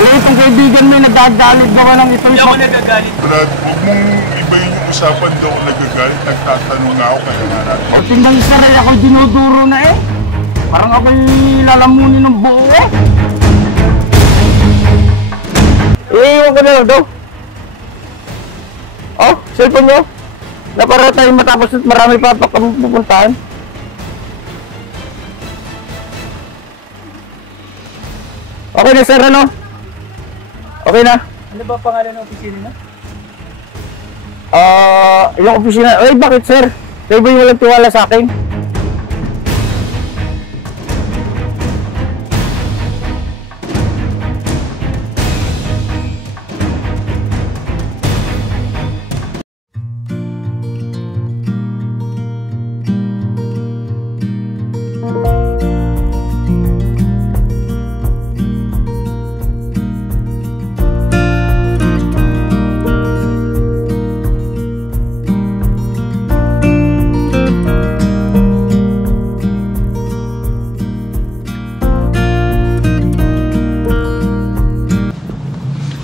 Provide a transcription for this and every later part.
Alam itong kaibigan mo, nagagalit gawa ng ito. Hindi ako nagagalit. Brad, huwag mong ibayin yung usapan daw kung nagagalit. Nagtatanong nga ako kaya nga natin. O tingnan isa rin ako dinuduro na eh. Parang ako'y lalamunin ng buo eh. Iiwan ko na lang daw. Oh, cellphone mo. Na para tayo matapos at marami pa pupuntahan. Okay na sir, ano? Okay na? Ano ba pangalan ng opisina na? Yung opisina. Ay, bakit sir? Kayo ba yung walang tiwala sa akin?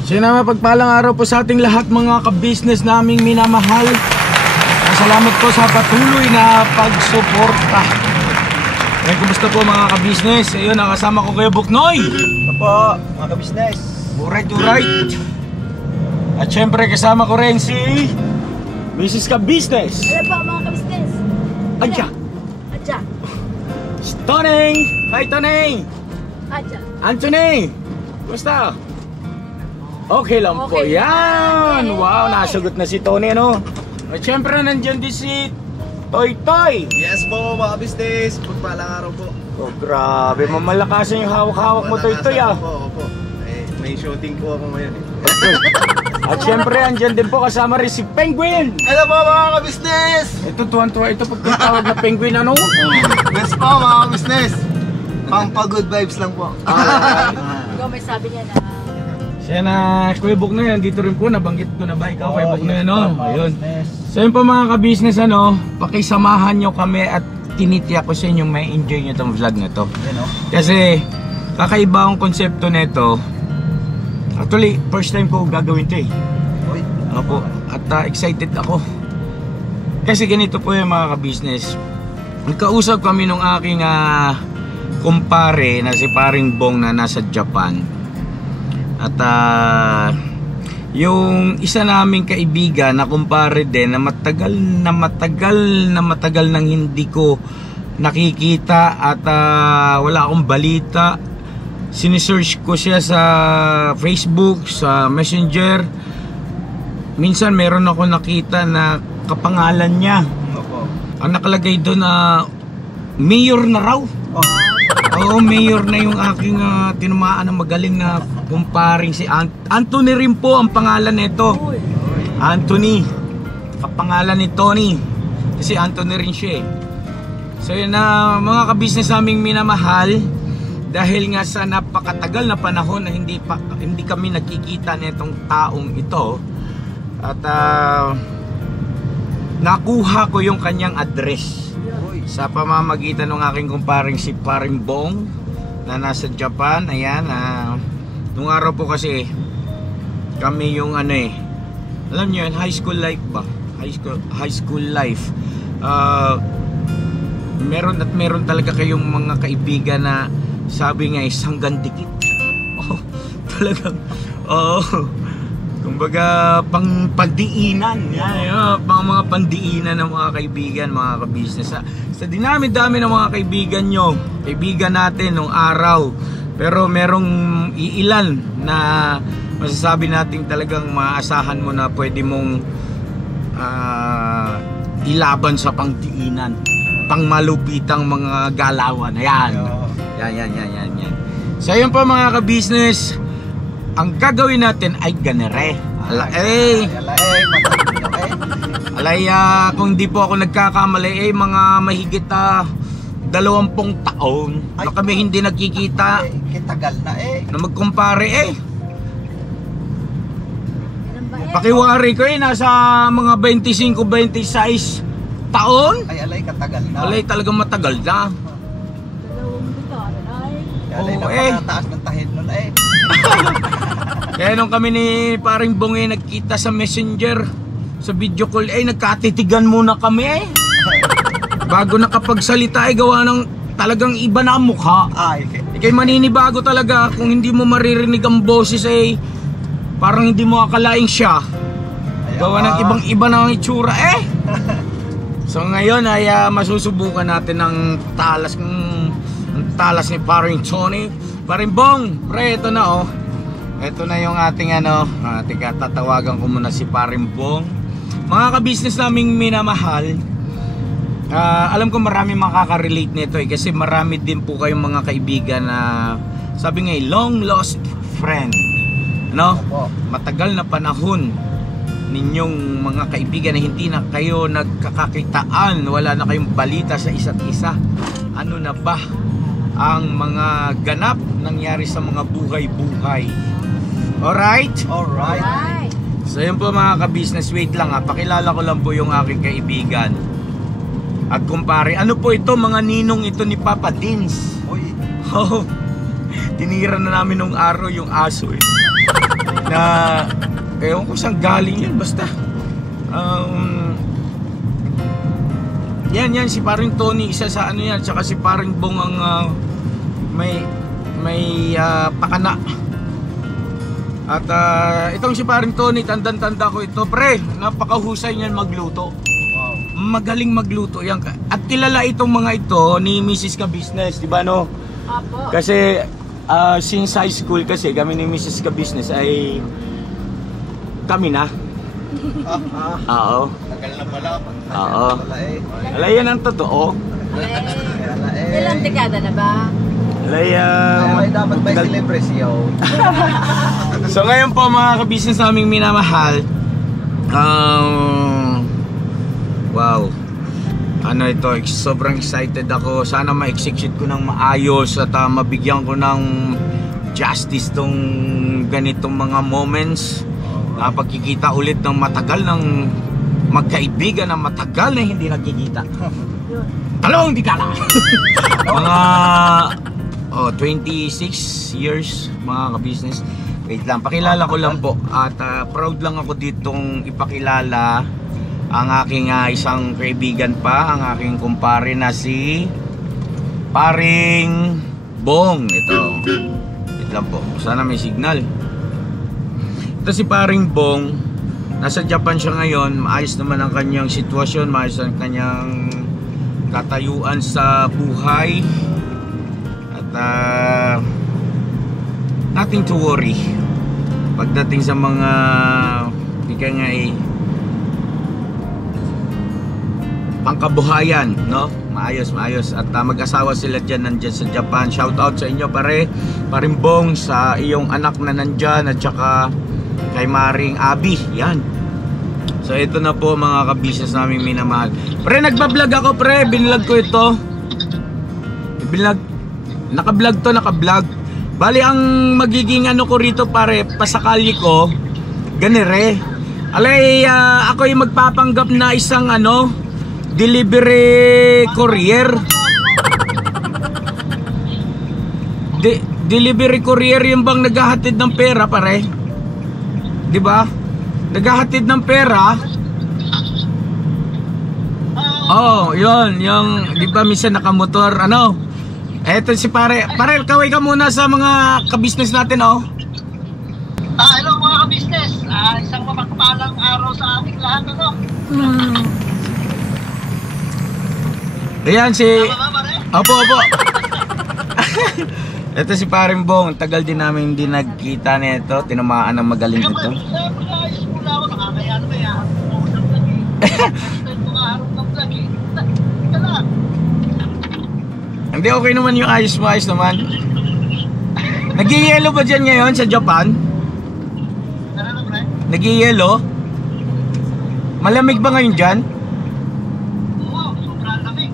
Sina mapagpalang araw po sa ating lahat mga ka-business naming minamahal. Salamat po sa patuloy na pagsuporta. Kumusta po mga ka-business? Ayun, nakasama ko kayo Buknoy. Opo, mga ka-business. Alright. At syempre kasama ko rin si Mrs. Ka-business. Ano po mga ka-business? Adja. Adja. Toneng. Hi Toneng. Adja. Anthony. Kumusta? Okay lang po. Okay Yan. lang. Wow, nasagot na si Tony, ano? At syempre nandyan din si Toy Toy. Yes po, mga ka-business. Pagpalang araw po. Oh, grabe. Mamalakasan yung hawak-hawak mo, Toy Toy, ah. Opo. May shooting po ako ngayon eh. At syempre, andyan din po kasama rin si Penguin. Hello po, mga ka-business. Ito, tuwan-tuwa. Ito pag tinatawag na Penguin, ano? Yes po, mga ka-business. Pang-good vibes lang po. Ikaw may sabi niya na Siya na, Kuya Buknoy, dito rin po, nabanggit ko na ba ikaw, Kuya Buknoy, ano? Ayun. So yun po mga ka-business, ano, pakisamahan nyo kami at tinitiyak ko sa inyo may enjoy nyo itong vlog na to. Kasi, kakaiba ang konsepto nito. Actually, first time ko gagawin ito eh. Opo, at excited ako. Kasi ganito po yung mga ka-business. Nagkausap kami nung aking kumpare na si Paring Bong na nasa Japan. At yung isa naming kaibigan na kumpare din na matagal nang hindi ko nakikita at wala akong balita. Sinesearch ko siya sa Facebook, sa Messenger. Minsan meron ako nakita na kapangalan niya. Ang nakalagay doon na mayor na raw. Oo, mayor na yung aking tinumaan ng magaling na kumparing si Anthony rin po ang pangalan nito. Anthony. Kapangalan ni Tony. Kasi Anthony rin siya eh. So yun na mga ka-business naming minamahal. Dahil nga sa napakatagal na panahon na hindi kami nagkikita nitong taong ito. At nakuha ko yung kanyang address sa pamamagitan ng aking kumparing si Paring Bong na nasa Japan. Ayan, nung araw po kasi kami yung ano eh, alam nyo yun, high school life ba? High school life. Meron talaga kayong mga kaibigan na sabi nga hanggang dikit. Oh, talagang kumbaga pang pandiinan. Yan, pang mga pandiinan ng mga kaibigan, mga ka-business. Sa dinami-dami ng mga kaibigan nyo, kaibigan natin nung araw. Pero merong iilan na masasabi natin talagang maasahan mo na pwede mong ilaban sa pangdiinan, pangmalupitang mga galawan. Ayan. Yan. So yun po mga ka-business, ang gagawin natin ay ganere. Alay, kung di po ako nagkakamali, mga mahigit 20 taon na kami hindi nagkikita. Kitagal na eh. Na magkumpare eh. Pakiwari ko eh, nasa mga 25-26 taon. Ay, alay, katagal na. Alay, talagang matagal na. Alay, Oo, eh. napakataas ng tahid nun eh. Kaya nung kami ni paring Bong nagkita sa messenger, sa video call, nagkatitigan muna kami bago nakapagsalita gawa ng talagang iba na ang mukha. Ikay maninibago talaga kung hindi mo maririnig ang boses parang hindi mo akalaing siya. Gawa ng ibang iba na ang itsura So ngayon ay masusubukan natin ang talas ni paring Tony. Paring Bong, pre, ito na ito na yung ating tatawagan ko muna si paring Bong. Mga ka-business naming minamahal, alam ko marami makaka-relate nito kasi marami din po kayong mga kaibigan na sabi nga long lost friend, matagal na panahon ninyong mga kaibigan na hindi na kayo nagkakakitaan, wala na kayong balita sa isa't isa. Ano na ba ang mga ganap nangyari sa mga buhay-buhay? Alright? So yun po mga ka-business, wait lang pakilala ko lang po yung aking kaibigan at kumpare. Ano po ito, mga ninong ito ni Papa Dins. Tinira na namin nung araw yung aso na ewan ko saan galing yun, basta yan si paring Tony, isa sa yan, tsaka si paring Bong ang may pakana. At itong si paring Tony, tanda ko ito, pre, napakahusay niyan magluto. Magaling magluto yan. At kilala itong mga ito ni Mrs. Ka-Business, di ba Apo. Kasi since high school kasi kami ni Mrs. Ka-Business ay kami na. Oo. Tagal na pala. Oo. Alay, yan ang totoo. Ilang dekada na ba? Alay, dapat may celebration. So ngayon po mga ka-business naming minamahal, wow, ito, sobrang excited ako. Sana ma-execute ko ng maayos at mabigyan ko ng justice tong ganitong mga moments. Pagkikita ulit ng matagal ng magkaibigan na matagal na hindi nagkikita. Talong di kala. Mga 26 years mga ka-business. Wait lang, pakilala ko lang po. At proud lang ako ditong ipakilala ang aking isang kaibigan pa, ang aking kumpare na si paring Bong. Ito. Wait lang po, sana may signal. Ito si paring Bong, nasa Japan siya ngayon. Maayos naman ang kanyang sitwasyon, maayos ang kanyang katayuan sa buhay. At nothing to worry pagdating sa mga pangkabuhayan, maayos. At mag-asawa sila nandyan sa Japan. Shout out sa inyo paring Bong, sa iyong anak na nandyan, at saka kay Maring Abi, yan. So ito na po mga ka-business naming minamahal. Pre, nagbablog ako, pre, binlog ko ito. Naka-vlog. Bali ang magiging ko rito, pare, pasakali ko ganire. Alay, ako yung magpapanggap na isang delivery courier. Delivery courier yung bang naghahatid ng pera, pare? Di ba? Naghahatid ng pera. Yun, yung di ba minsan nakamotor, eto si pare, kaway ka muna sa mga ka-business natin, Hello mga ka-business, isang mapagpalang araw sa ating lahat, Ayan si Tama ba, Opo. Ito si paring Bong, tagal din namin hindi nagkita nito, tinamaan ng magaling ito. Ayos muna ako, nakakaya na ba yan? Hindi, okay naman yung ayos naman. Nag-i-yellow ba dyan ngayon sa Japan? Nag-i-yellow? Malamig ba ngayon dyan? Oo, sobrang lamig.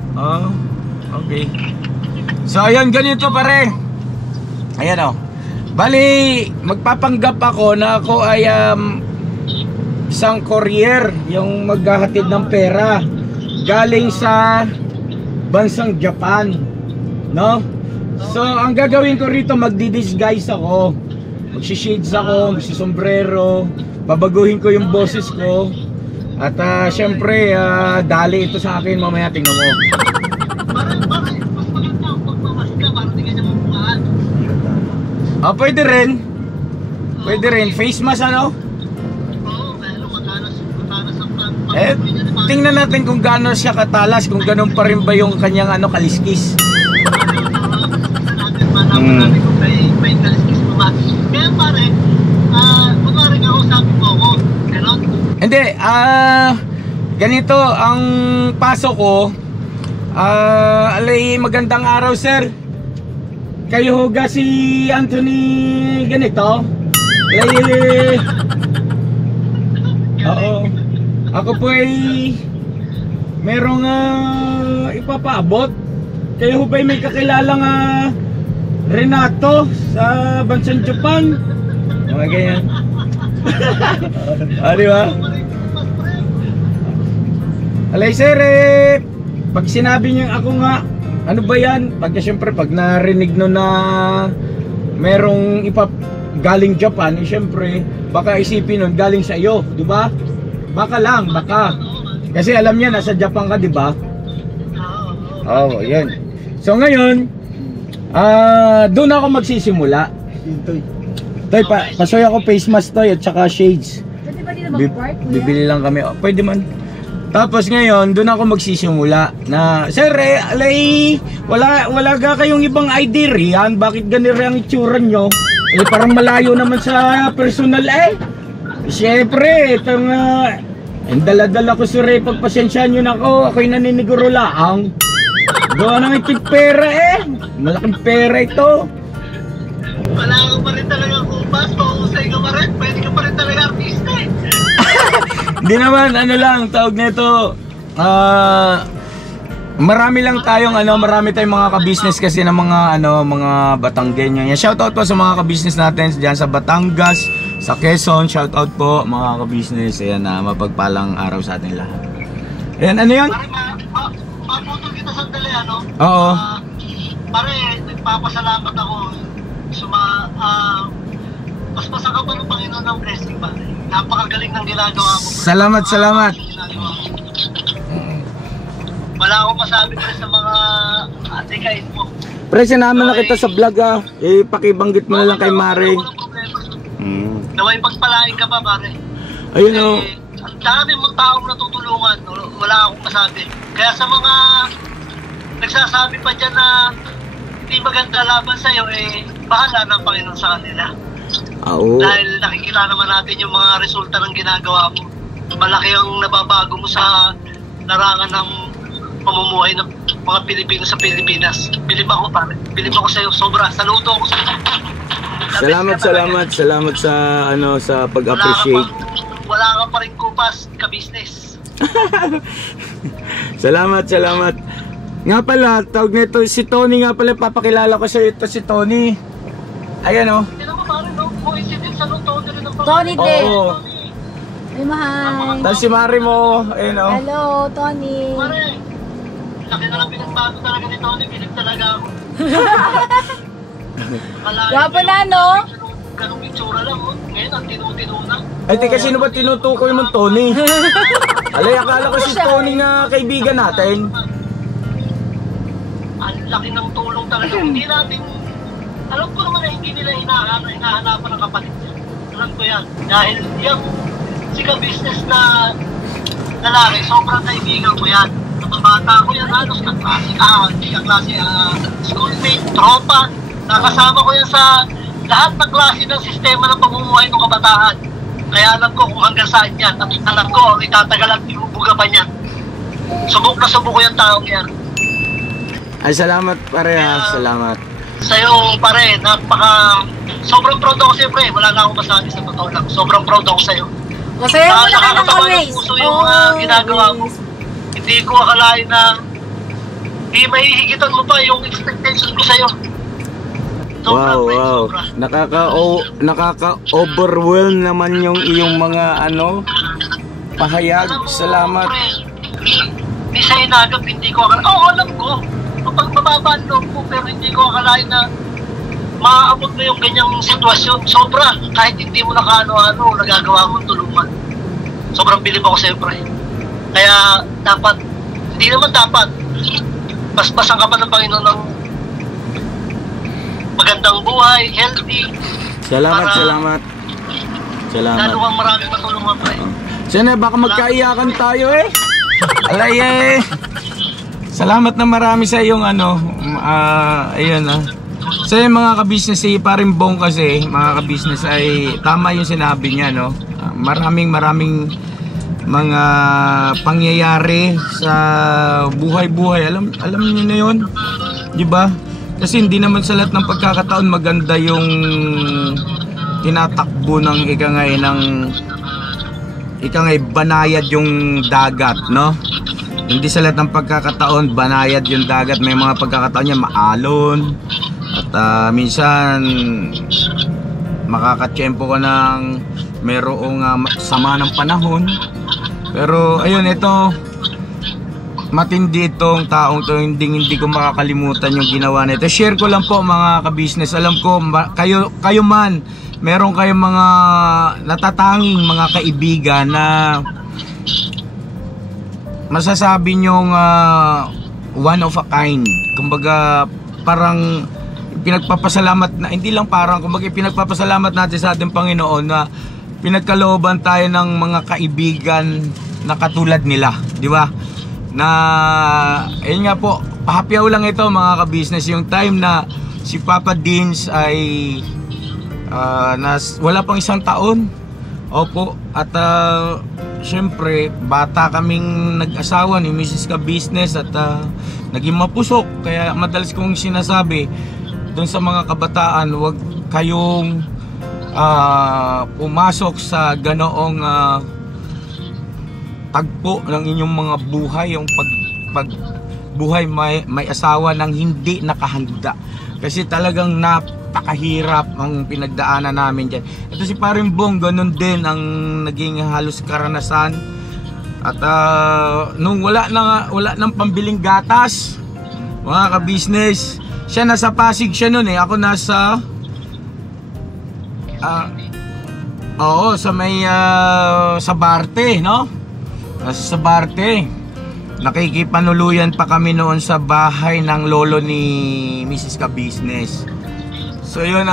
Okay. So ayan, ganito pare. Ayan bali, magpapanggap ako na ako ay isang courier, yung maghahatid ng pera galing sa bansang Japan, So ang gagawin ko rito, magdi-disguise ako. Magsi-shades ako, magsi-sombrero, babaguhin ko yung boses ko. At syempre, dali ito sa akin mamaya, tingnan mo. Parang mas maganda ang pagmamas ka, parang di ka niya mamuhaan. Pwede rin. Pwede rin. Face mask ano? Oo, pero matalas ang Tingnan natin kung gaano siya katalas, kung ganun pa rin ba yung kanyang kaliskis. Malaman natin kung may kaliskis mo ba. Kaya pare, kunwari nga usapin mo ako, gano'n? Hindi, ganito ang pasok ko. Alay, magandang araw sir. Kayo huga si Anthony ganito? Alay, oo. Ako po ay merong ipapaabot. Kayo ho ba'y may kakilalang Renato sa bansang Japan? Mga ganyan. Di ba? Alay sir, pag sinabi niyo ako nga, ano ba yan? Pagka syempre pag narinig no na merong galing Japan, syempre baka isipin nun galing sa iyo, di ba? Baka lang, baka. Kasi alam niya nasa Japan ka, di ba? Oh, yan. So ngayon, doon ako magsisimula. Toy, pasoy ako face mask toy at saka shades. Pwede ba dito mag-park? Bibili lang kami. Oh, pwede man. Tapos ngayon, doon ako magsisimula na, sir, alay, wala ga kayong ibang ID riyan? Bakit ganito ang itsura nyo? Parang malayo naman sa personal Siyempre, itong dala-dala ko sir, pagpasensyaan nyo na ako, ako'y naniniguro laang. Gawa ng itig pera malaking pera ito. Wala ka pa rin talaga kupas, mahusay ka pa rin, pwede ka pa rin talaga artista Hindi naman, lang, tawag nito. Marami lang tayong marami tayong mga ka-business kasi ng mga Batanggenyo. Shoutout po sa mga ka-business natin diyan sa Batangas, sa Quezon. Shoutout po mga ka-business. Ayan na, mapagpalang araw sa ating lahat. Ayan, ano 'yan? Maputol kita sandali, Oo. Pare, nagpapasalamat ako sa mas masaka pa ng Panginoon ng blessing, pare. Napakagaling ng ginagawa mo. Salamat. Wala akong masabi pa sa mga atikais mo. Pre, sinama na kita sa vlog pakibanggit mo na lang kay Mare. Naway pagpalain ka pa, pare. Ayun Ang dami mong taong natutulungan, wala akong masabi. Kaya sa mga nagsasabi pa dyan na hindi maganda laban sa'yo, bahala ng Panginoon sa kanila. Dahil nakikita naman natin yung mga resulta ng ginagawa mo. Malaki ang nababago mo sa larangan ng pamumuhay ng mga Pilipino sa Pilipinas. Bilib ako, pare. Bilib ako sa'yo. Sobra. Saludo ako sa'yo. Salamat sa pag-appreciate. Wala ka pa rin kupas, ka-business. Salamat. Nga pala, tawag nito si Tony nga pala, papakilala ko sa ito si Tony. Ayan Sino ko pare, coincidence Tony rin ang Tony din. Oo. Ay, mahal. Tapos si Mare mo, ayun Hello, Tony. Pare, laki na lang pinagbago talaga ni Tony, bilib talaga ako. Wapo na, no? Ganong itsura lang, ngayon ang tinutino. Ay, teka, sino ba tinutukoy mong Tony? Alay, akala ko si Tony nga kaibigan natin. Ang laki ng tulong talaga. Hindi natin, alam ko naman na hindi nila hinahanapan ng kapatid niya. Alam ko yan. Dahil yung sika-business na lalaki, sobrang kaibigan ko yan. Napabata ko yan, halos kaklase, schoolmate, tropa. Nakasama ko yan sa lahat ng klase ng sistema ng pamumuhay ng kabataan. Kaya alam ko kung hanggang saan yan. At alam ko, ang itatagal at ibubuga pa niyan. Subok na subok ko yung taong yan. Ay, salamat pare salamat. Sa'yo pare, sobrang proud ako sa'yo pre. Wala na akong masabi sa totoo lang. Sobrang proud ako sa'yo. Masaya mo na ka ng Nakakatawa always. ng puso yung mga ginagawa mo. Hindi ko akalain na hindi mahihigitan mo pa yung expectations ko sa'yo. Sobra, pre, Wow. sobra. Nakaka-overwhelm naman yung iyong mga pahayag. Alam mo, Salamat. pre, Di sa inagap, hindi ko akalain. Oo, alam ko. Kapag mababa ang loob ko, pero hindi ko akalain na maaabot mo yung ganyang sitwasyon. Sobra, kahit hindi mo nakaano-ano, nagagawa mong tulungan. Sobrang bilib ako sa'yo, pre. Kaya dapat, hindi naman dapat, basbasan ka pa ng Panginoon ng magandang buhay, healthy. Salamat, Para- salamat. Salamat. Lalo kang maraming matulungan, pre. Sana baka magkaiyakan tayo eh. Alay eh. Salamat na marami sa iyong ano. Ayun Sa mga ka-business paring Bong kasi, mga ka-business ay tama yung sinabi niya no. Maraming mga pangyayari sa buhay-buhay. Alam niyo na 'yon. 'Di ba? Kasi hindi naman sa lahat ng pagkakataon maganda yung tinatakbo ng ikangay banayad yung dagat, no? Hindi sa lahat ng pagkakataon banayad yung dagat. May mga pagkakataon niya maalon at minsan makakatsyempo ka ng merong sama ng panahon. Pero ayun, ito matindi itong taong to, hindi ko makakalimutan yung ginawa nito. Share ko lang po mga ka-business. Alam ko kayo man meron kayong mga natatanging mga kaibigan na masasabi nyong one of a kind. Kumbaga parang pinagpapasalamat na, hindi lang parang, kumbaga pinagpapasalamat natin sa ating Panginoon na pinagkalooban tayo ng mga kaibigan na katulad nila, di ba? Na ayun nga po, pahapyaw lang ito mga ka-business, yung time na si Papa Dins ay wala pang 1 taon. Opo, at syempre bata kaming nag-asawa ni Mrs. Ka-business at naging mapusok. Kaya madalas kong sinasabi doon sa mga kabataan, huwag kayong pumasok sa ganoong tagpo ng inyong mga buhay, yung buhay may asawa nang hindi nakahanda. Kasi talagang napakahirap ang pinagdaanan namin dyan. Ito si Paring Bong, ganun din ang naging halos karanasan. At nung wala nang pambiling gatas, mga ka-business, siya nasa Pasig siya nun eh. Ako nasa sa may Sabarte, no? Nasa Sabarte. Nakikipanuluyan pa kami noon sa bahay ng lolo ni Mrs. Ka-business. So yun,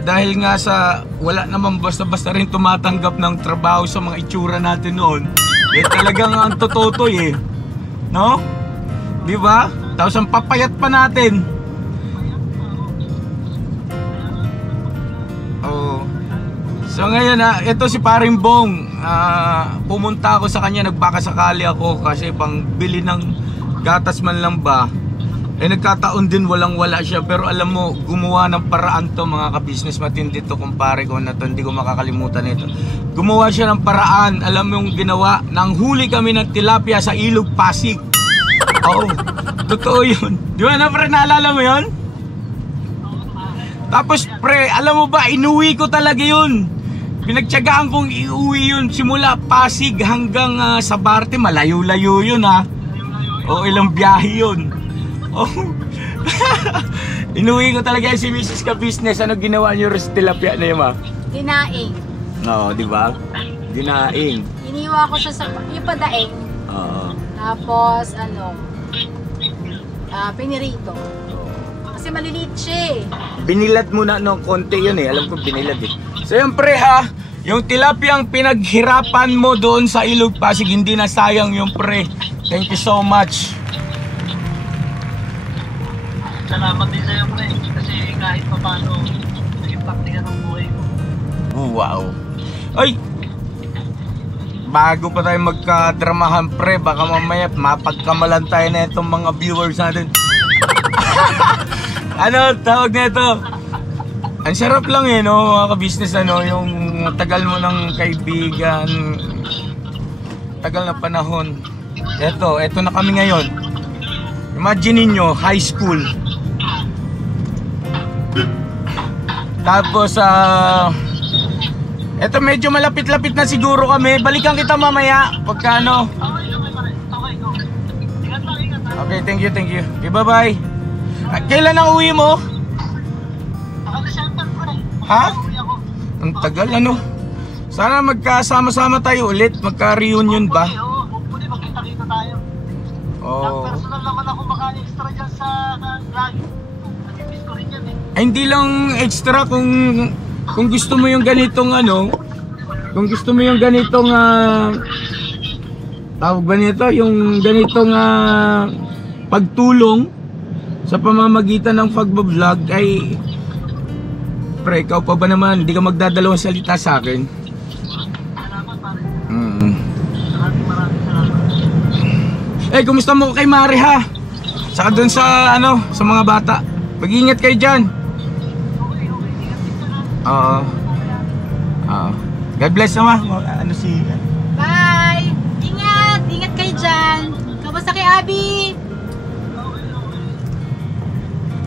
dahil nga sa wala naman basta-basta rin tumatanggap ng trabaho sa mga itsura natin noon. Talagang ang tototoy eh. No? Di ba? Tapos ang papayat pa natin. Oh. So ngayon ito si Paring Bong, pumunta ako sa kanya, nagbakasakali ako kasi pang bili ng gatas man lang ba. Nagkataon din walang-wala siya, pero alam mo, gumawa ng paraan to mga ka-business. Matindi to, kumpare ko na to, hindi ko makakalimutan ito. Gumawa siya ng paraan, alam mo yung ginawa, nang huli kami ng tilapia sa Ilog Pasig. Oo, totoo yun. Di ba na pre, naalala mo yun? Tapos pre, alam mo ba, inuwi ko talaga yun. Pinagtyagaan kong iuwi yun simula Pasig hanggang Sabarte. Malayo-layo yun O ilang biyahe yun. Inuwi ko talaga si Mrs. Ka-business. Ano ginawa niyo sa tilapia na yun Dinaing. Oo, di ba? Dinaing. Iniwa ko siya sa yung padaing. Oo. Tapos pinirito. Kasi maliliit siya eh. Binilad mo na ng konti yun eh. Alam ko binilad eh. So yun pre yung tilapiyang pinaghirapan mo doon sa Ilog Pasig, hindi na sayang yung pre. Thank you so much. Salamat din sa'yo, pre. Kasi kahit pa paano, naging praktika ng buhay ko. Oh, wow. Ay! Bago pa tayo magkadramahan pre, baka mamaya mapagkamalan tayo na itong mga viewers natin. Ano tawag na ito? Ang sarap lang eh, no, mga ka-business, yung tagal mo ng kaibigan, tagal na panahon. Eto na kami ngayon. Imagine niyo, high school. Tapos, eto medyo malapit-lapit na siguro kami. Balikan kita mamaya, pagka ano. Okay, go. Ingat lang. Okay, thank you. Okay, bye-bye. Kailan ang uwi mo? Alis Ha? Uwi ako. Ang tagal ano? Sana magkasama-sama tayo ulit. Magka-reunion ba? Oo, hopefully magkita-kita tayo. Yung Oo. personal naman ako maka-extra dyan sa vlog. Nag-miss ko rin yan eh. Ay, hindi lang extra kung gusto mo yung ganitong ano, kung gusto mo yung ganitong tawag ba nito, yung ganitong pagtulong sa pamamagitan ng pagbablog ay pre, ikaw pa ba naman, hindi ka magdadalawang salita sa akin. Salamat pare. Maraming salamat. Eh, kumusta mo kay Mari ha? Saka dun sa ano, sa mga bata. Mag-ingat kayo dyan. Oo. Oo. God bless naman. Ano si... Bye! Ingat! Ingat kayo dyan! Kamusta kay Abby?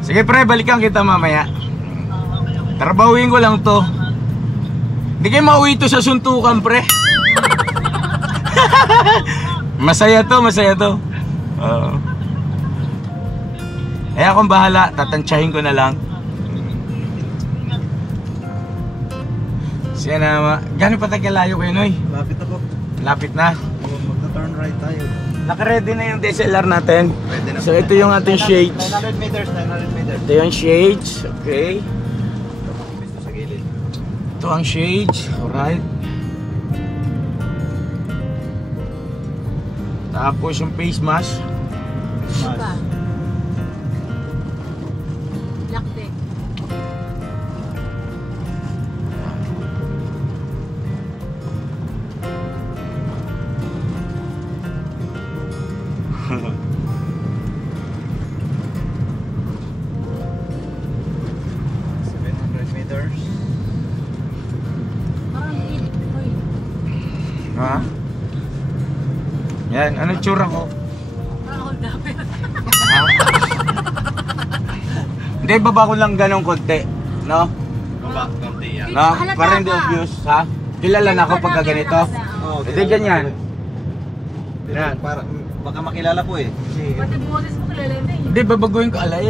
Sige pre, balikan kita mamaya. Trabahuin ko lang to. Hindi kayo mauwi to sa suntukan pre. Masaya to, masaya to. Oo. Eh akong bahala, tatansyahin ko na lang. Siya na, gano'n pa tayo layo kayo Noy? Lapit na po. Lapit na. Magta-turn right tayo. Naka-ready na yung DSLR natin. Ready na So po. ito yung ating shades. 900 meters, 900 meters. Ito yung shades, okay. Gusto sa gilid. Ito ang shades, alright. Tapos yung face mask. Ba? Lock deck. Meters. Parang ilit ko eh. Ha? Yan, ano tsura ko? Parang hold up eh. Ha? Hindi, baba ko lang ganong konti. No? Baba, konti yan. No? Halata Para hindi ka. obvious, ha? Kilala na ako pagka ganito. Oh, Hindi ganyan. Yan. Para, baka makilala po eh. Kasi, Pati buwalis mo kilala na eh. Hindi, babaguhin ko. Alay,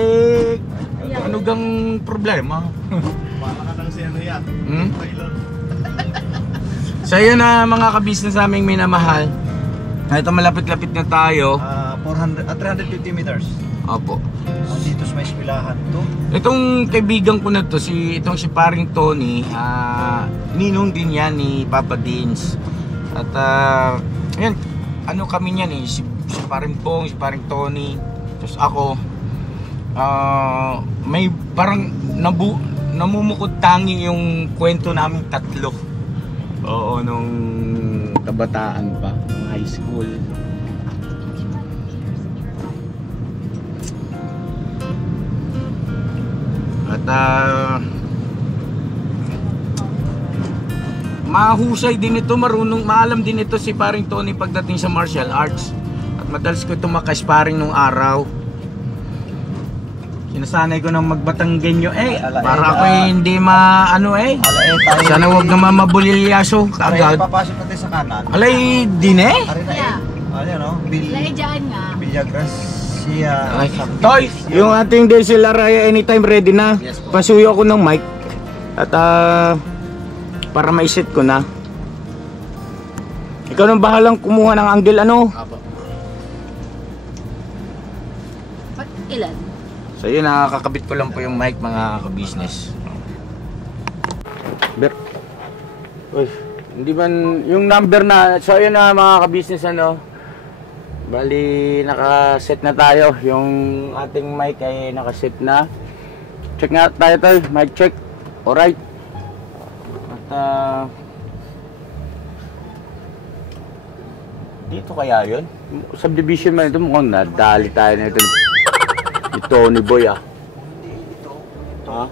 ano gang problema? para ka lang si ano yan. Hmm? So yun na mga kabisnes naming minamahal. Ito malapit-lapit na tayo. 350 meters. Opo. Dito sa may eskwelahan to. Itong kaibigan ko na to, itong si paring Tony, ninong din yan ni Papa Dins. At yan, ano kami niyan eh, si paring Pong, si paring Tony, tapos ako. May parang namumukod tangi yung kwento namin tatlo. Oo, nung kabataan pa, nung high school. At mahusay din ito, maalam din ito si paring Tony pagdating sa martial arts. At madalas ko itong makasparing nung araw. Sinasanay ko ng magbatanggenyo para ako hindi maano sana wag naman mabulilyaso Aray, agad. papasok natin sa kanan. Alay din Aray na Yeah. Ano no? Lagi dyan nga. Villagracia. Toy, yung ating DSLR ay anytime ready na. Yes po. Pasuyo ako ng mic. At para maiset ko na. Ikaw nang bahalang kumuha ng angle ano. Apo. Ilan? So yun, nakakabit ko lang po yung mic mga ka-business. Uy, hindi man yung number na, so yun na mga ka-business ano. Bali, naka-set na tayo. Yung ating mic ay naka-set na. Check nga tayo tayo, mic check. Alright. At dito kaya yun? Subdivision man ito, mukhang nadali tayo na ito. Ni Tony Boy Ha?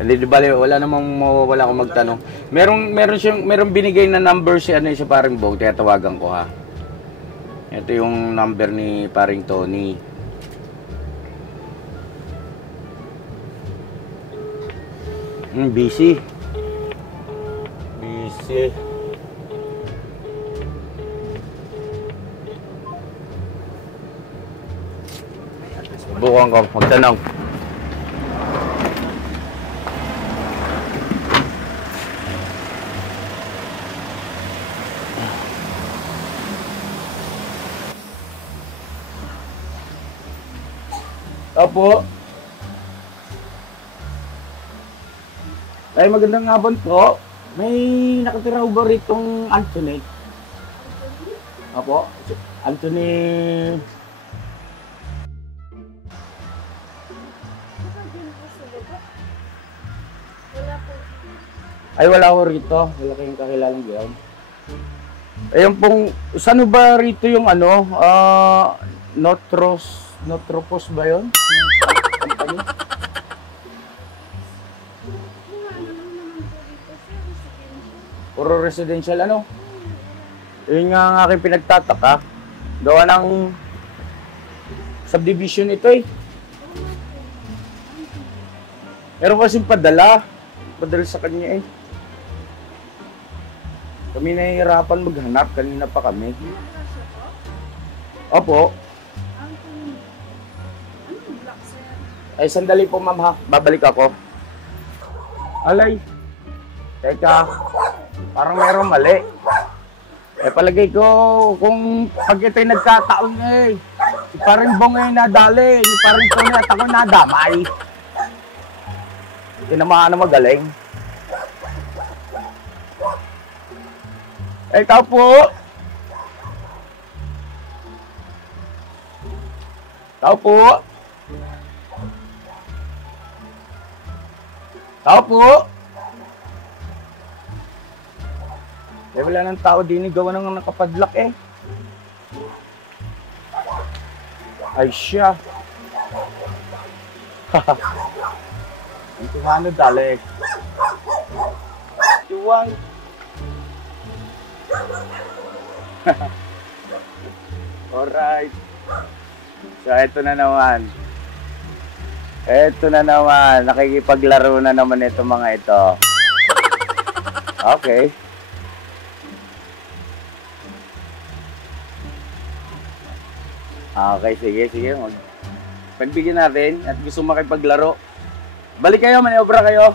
Hindi bali, wala namang mawawala akong magtanong. Merong binigay na number si ano si paring Bong, kaya tawagan ko ha. Ito yung number ni paring Tony. Busy. Bukan ko, magtanong. Opo. Ay, magandang hapon po. May nakatira ba ritong Anthony? Opo. Anthony... Ay, wala ko rito. Wala kayong kakilalang ground. Ayun pong, saan ba rito yung ano? Notropos ba yun? Company? Puro residential ano? Yun nga ang aking pinagtataka. Gawa ng subdivision ito eh. Meron kasing padala sa kanya eh. Kami nahihirapan maghanap, kanina pa kami. Opo. Ay, sandali po ma'am ha, babalik ako. Alay. Teka, parang merong mali. Eh palagay ko, kung pag ito'y nagkataon eh, si parang Bong ay nadali, si parang Tony at ako nadamay. Tinamaan na magaling. Eh, tao po. Tao po. Tao po. Eh, wala nang tao din. Gawa nang nakapadlock eh. Ay siya. Ang tumano dalik. Tuwang. Alright. So, eto na naman. Nakikipaglaro na naman ito mga ito. Okay. Okay, sige. Pagbigyan natin at gusto makipaglaro. Balik kayo, maniobra kayo.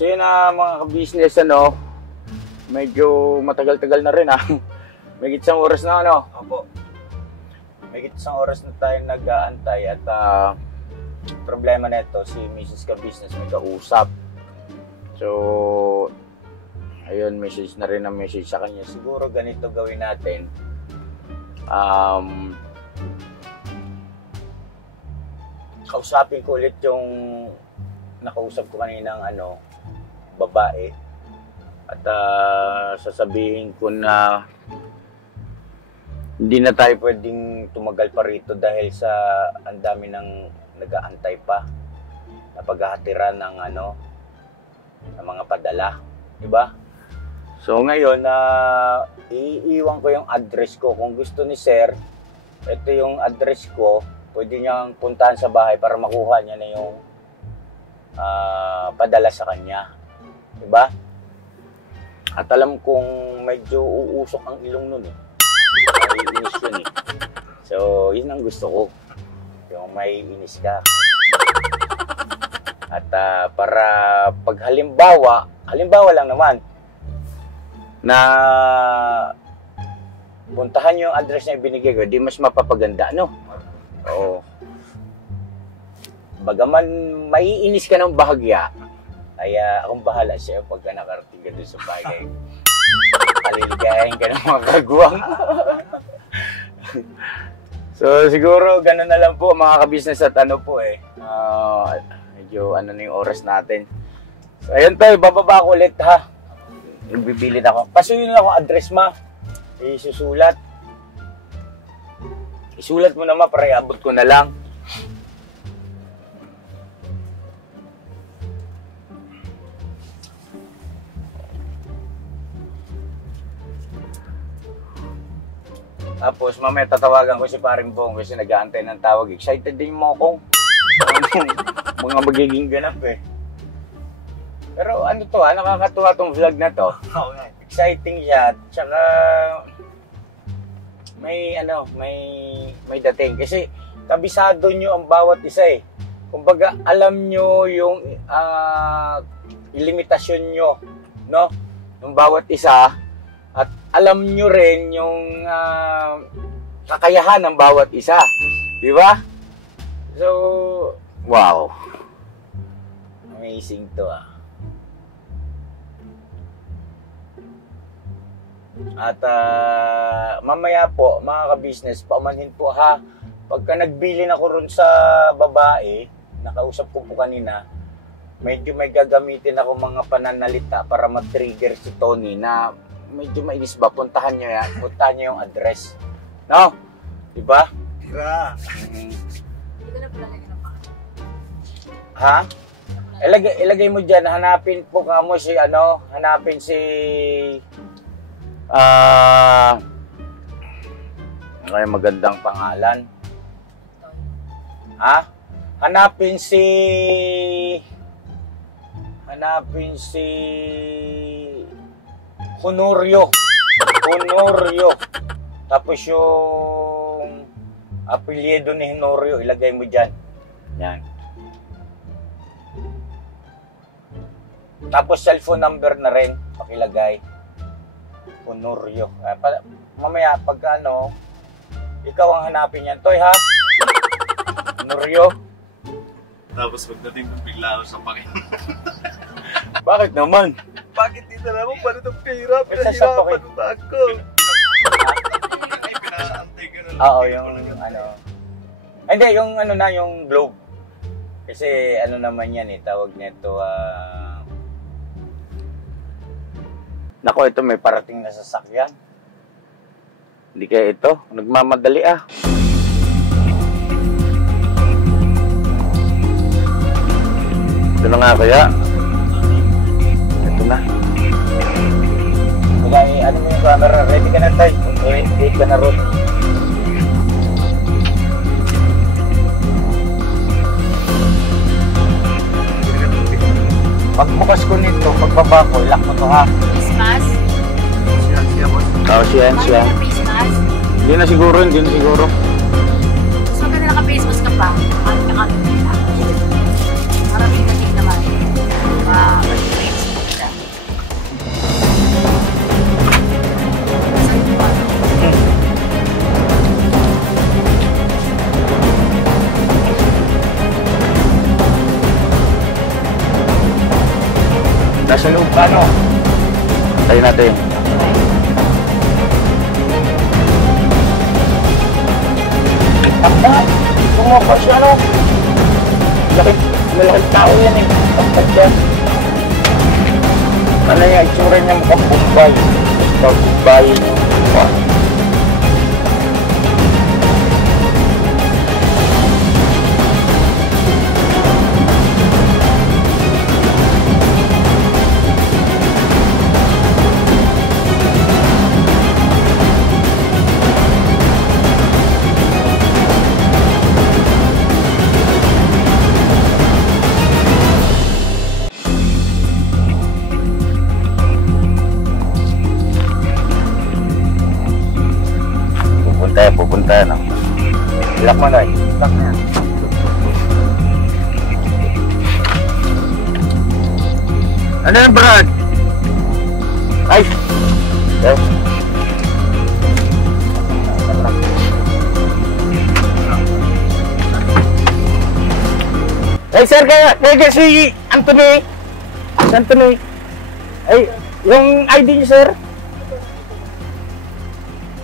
So yun na mga ka-business, ano, medyo matagal-tagal na rin May isang oras na Opo. May isang oras na tayo nag-aantay at problema na ito, si Mrs. Ka-business may kausap. So, ayun, message na rin ang message sa kanya. Siguro ganito gawin natin. Kausapin ko ulit yung nakausap ko kaninang babae at sasabihin ko na hindi na tayo pwedeng tumagal pa rito dahil sa ang dami ng nag-aantay pa na paghahatiran ng ng mga padala, di ba? So ngayon iiwan ko yung address ko. Kung gusto ni sir, ito yung address ko, pwede niyang puntahan sa bahay para makuha niya na yung padala sa kanya. Diba? At alam kong medyo uusok ang ilong nun may inis yun So, yun ang gusto ko. Yung may inis ka. At para pag halimbawa lang naman, na puntahan yung address na ibinigay ko, di mas mapapaganda, Oo. Bagaman maiinis ka ng bahagya, kaya akong bahala sa'yo pagka nakarating ka doon sa bagay. Paliligayahin ka ng mga kagwang. So, siguro, gano'n na lang po, mga ka-business at ano po medyo ano na yung oras natin. So, ayun tayo, bababa ako ulit ha. Bibilin ako. Pasuyin lang ako address ma. Isusulat. Isulat mo naman para iabot ko na lang. Tapos mamaya tatawagan ko si Paring Bong kasi nag-aantay ng tawag. Excited din mo akong mga magiging ganap eh. Pero ano to nakakatuwa tong vlog na to. Exciting siya. Tsaka may dating. Kasi kabisado nyo ang bawat isa eh. Kumbaga alam nyo yung limitasyon nyo, no? Yung bawat isa. At alam nyo rin yung kakayahan ng bawat isa. Di ba? So, wow. Amazing to At mamaya po, mga ka-business, paumanhin po ha. Pagka nagbilin ako ron sa babae, nakausap ko po kanina, medyo may gagamitin ako mga pananalita para ma-trigger si Tony na medyo mainis ba, puntahan nyo yung address. No? Diba? Tira. Dito na pala lagyan ng pangalan. Ha? Ilagay mo dyan, hanapin po kamo si hanapin si ay magandang pangalan. Ha? Hanapin si Honorio. Tapos yung apelyido ni Honorio, ilagay mo dyan. Yan. Tapos cellphone number na rin, pakilagay. Honorio. Mamaya, pag ikaw ang hanapin yan. Toy, ha? Honorio. Tapos pagdating mo, bigla ako sa pakin. Bakit naman? Bakit dito naman pa itong pera? Pinahirapan mo ba ako? Ay, pinaantay ka na lang. Oo, yung Ay, hindi, yung yung globe. Kasi naman yan tawag nito Nako, ito may parating na sasakyan. Hindi kaya ito, nagmamadali Ito na nga kaya. Ito na. Kaya mo yung camera, ready ka na tayo. Ready ka na ron. Pagbukas ko nito, pagbaba ko, lock mo to ha. Face mask? Siya, boss. Oo, siya. Bakit na face mask? Hindi na siguro. So, ganda naka-face mask ka pa? Parang nakalimit na. Para may dating naman. Face mask ka. Saan mo ba? Nasa loob ka, Tayo natin. Kumuha siya, malaking tao yan Pagkat yan. Ano yung itsura niya mukhang Bombay. Bombay. Pupunta na. Ilak mo na Ilak na yan. Ano yan, Brad? Ay! Yes. Ay, sir, kaya si Anthony. Ay, yung ID niyo, sir?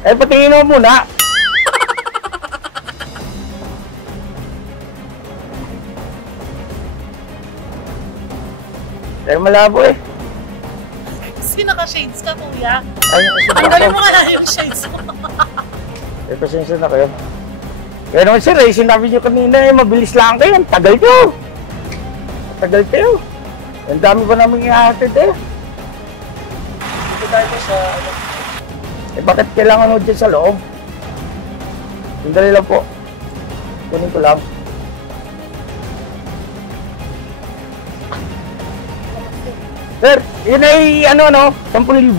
Eh, patingin mo muna. Eh, malabo eh. Kasi naka-shades ka, kuya. Ay, Tanggalin mo nga lang yung shades mo. eh, pasensya na kayo. Kaya naman sir, eh, sinabi nyo kanina eh, mabilis lang kayo. Ang tagal nyo. Ang tagal kayo. Ang dami pa namin ihahatid eh. Dito tayo po sa ano. Eh, bakit kailangan mo dyan sa loob? Sandali lang po. Kunin ko lang. Sir, yun ay ano, 10,000?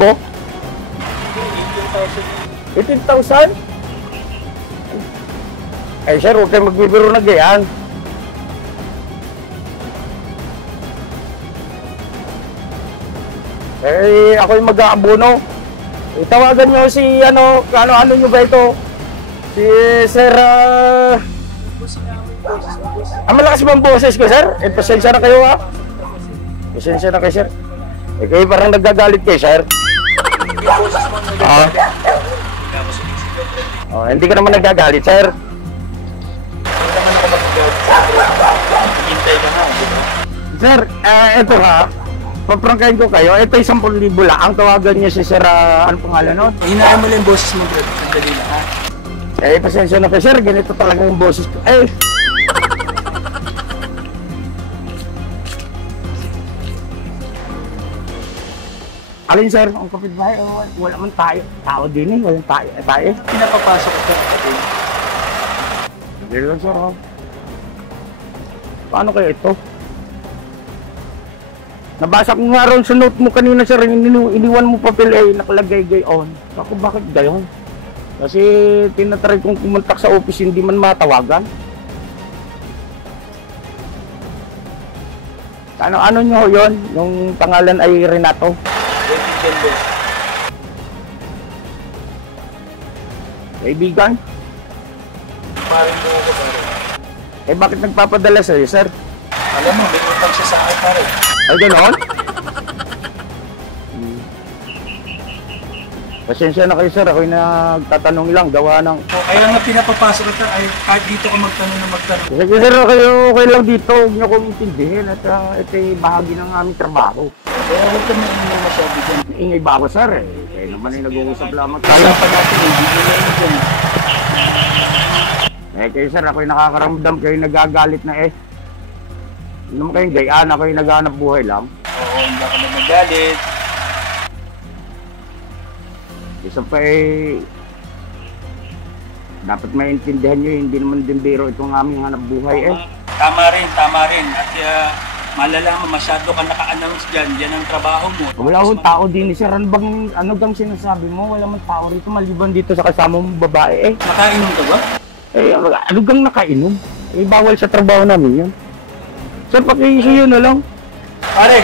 18,000? Ay sir, huwag kayo magbibiro na ganyan. Eh, ako yung mag-aabono. Tawagan nyo si ano nyo ba ito? Si Sir, malakas ba ang boses ko, sir? Eh, pasensya na kayo, ha? Pasensya na kayo, sir. Eh, kayo parang nagagalit kayo, sir. Oh, hindi ka naman nagagalit, sir. Sir, eto ha. Paprangkahin ko kayo. Ito yung 10,000 lang. Ang tawagan niyo si Sir, ano pangalan nun? Hinaan mo lang yung boses mo, bro. Sandali na, ha? Eh, pasensya na kayo, sir. Ganito talaga yung boses ko. Eh! Alin, sir? Ang kapitbahay, wala man tayo. Tao din eh. Walang tayo. Tayo. Pinapapasok ko ito. Hindi lang, sir. Ha? Paano kayo ito? Nabasa ko nga ron sa note mo kanina, sir. Iniwan mo papel eh. Nakalagay gayon. Ako, bakit gayon? Kasi tinatry kong kumontak sa office, hindi man matawagan. Ano nyo yon? Yung pangalan ay Renato? Kaibigan? Paring mo ko, pare. Eh bakit nagpapadala sa'yo, sir? Alam mo, may utang siya sa akin, pare. Ay, gano'n? Pasensya na kayo, sir. Ako'y nagtatanong lang. Gawa ng... O, kaya nga pinapapasok ka, ay kahit dito ka magtanong na magtanong. Sige, sir. Okay lang dito. Huwag niyo akong intindihin. At ito'y bahagi ng aming trabaho. Kaya huwag ka na ingay masyado dyan. Ingay ba ako, sir? Eh, kayo naman ay nag-uusap lamang. Kaya pa natin, hindi nyo na yun dyan. Eh, kayo, sir. Ako'y nakakaramdam. Kayo nagagalit na eh. Hindi naman kayong gayaan. Ako'y naghanap buhay lang. Oo, hindi ako na nagalit. Isa pa eh, dapat maintindihan nyo, hindi naman din biro itong aming hanap buhay eh. Tama rin. At malalaman, masyado ka naka-announce dyan. Yan ang trabaho mo. Wala akong tao din, sir. Ano bang sinasabi mo? Wala man tao rito maliban dito sa kasama mong babae eh. Nakainom ka ba? Eh, ano gang nakainom? Eh, bawal sa trabaho namin yan. Sir, paki-issue yun na lang. Pare,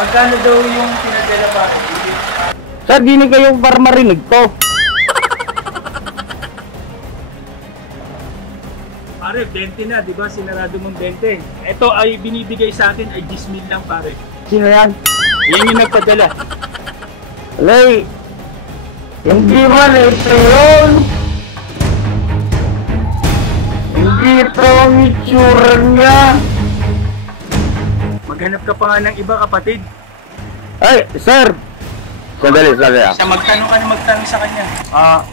magkano daw yung pinadala, pare? Sir, di na kayo para marinig to. Pare, 20 na, di ba? Sinarado mong 20. Ito ay binibigay sa akin ay 10,000 lang, pare. Sino yan? Yan yung nagpadala. Lay, hindi man ito yun. Hindi ito ang itsura niya. Maghanap ka pa nga ng iba, kapatid. Ay, sir. Sandali. Sa magtanong sa kanya.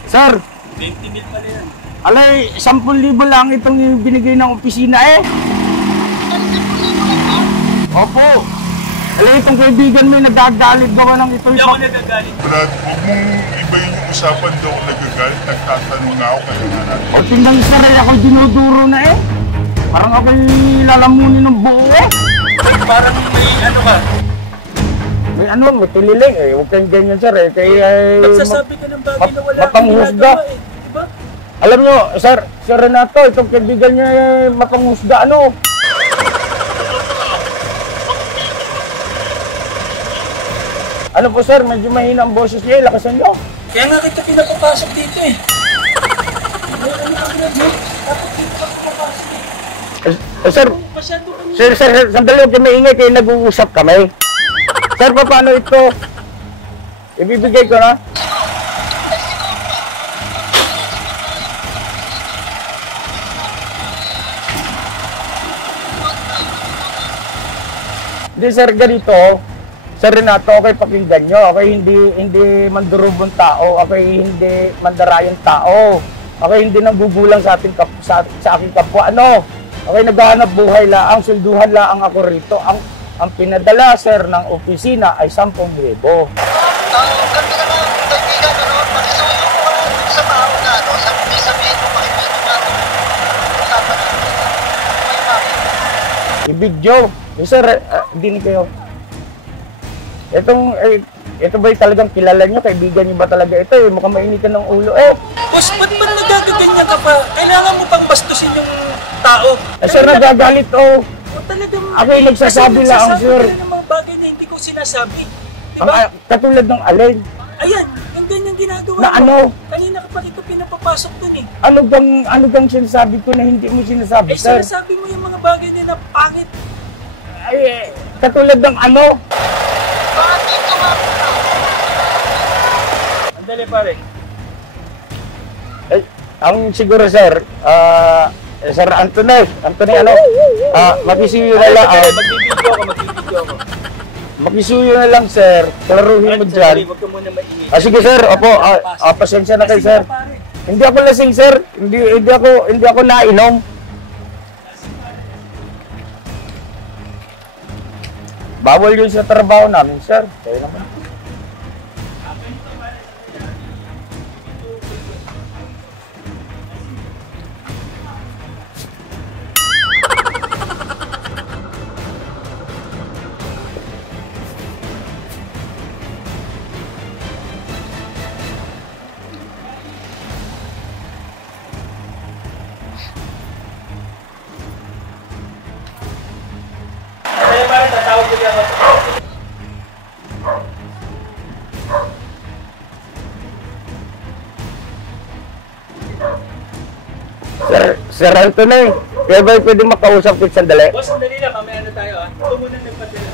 Sir. 20,000 pala yan. Alay, 10,000 lang itong binigay ng opisina eh. Opo. Alay, itong kaibigan mo nagagalit gawa ng ito. Hindi ako nagagalit. Brad, huwag mong ibayin yung usapan daw nagagalit. Nagtatanong nga ako kanina natin. O tingnan sir, ako dinuduro na eh. Parang ako'y lalamunin ng buo eh. Parang may ano ka. May may tililing eh. Huwag kayong ganyan sir eh. Kaya Nagsasabi ka ng bagay na wala kang mapanghusga. ginagawa eh. Diba? Alam nyo, sir Renato, itong kaibigan niya eh, mapanghusga ano. Ano po sir, medyo mahina ang boses niya, lakasan nyo. Kaya nga kita pinapapasok dito eh. Ano ka ginagawa? Dapat dito ka pinapasok eh. Sir, Masyado ka niya. sir, sandali, huwag kayo maingay kayo nag-uusap kami. Sir, paano ito? Ibibigay ko na? Hindi sir, ganito. Sir Renato, okay pakinggan nyo. Okay, hindi mandurubong tao. Okay, hindi mandarayong tao. Okay, hindi nanggugulang sa aking kapwa. Ano? Okay, naghahanap buhay laang, sulduhan laang ako rito. Ang pinadala sir ng opisina ay 10,000. Ganito na lang, kaibigan, pakisuyo mo ka sa tao na, sabihin mo, pakibigyan nga rin. Usapan na. May bakit. I-video. Sir, dinig kayo. Ito ba'y talagang kilala nyo? Kaibigan nyo ba talaga ito? Mukhang mainitan ng ulo. Boss, ba't nagagaganyan ka pa? Kailangan mo pang bastusin yung tao. Sir, nagagalit Talagang, Ako yung nagsasabi lang, sir. Kasi ng mga bagay na hindi ko sinasabi. Katulad ng alin. Ayan, yung ganyan ginagawa Na mo. ano? Kanina ka pa dito pinapapasok dun eh. Ano bang sinasabi ko na hindi mo sinasabi, sir? Sinasabi mo yung mga bagay na pangit. Katulad ng ano? Bakit tumapos na? Andali pare. Ang siguro, sir, Sir Anthony, ano? Makisuyo na lang. Magbibideo ako. Makisuyo na lang, sir. Klaruhin mo dyan. Huwag ka muna mainit. Sige, sir. Opo, pasensya na kayo, sir. Hindi ako lasing, sir. Hindi ako nainom. Bawal yun sa trabaho namin, sir. Kaya naman. Andali pare, tatawag ko niya ako. Sir Anthony, kaya ba pwede makausap ko sandali? Boss, sandali lang. Mamaya na tayo ah. Ito muna nagpadala.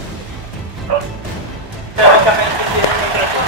Nagkakaintindihan ng trato.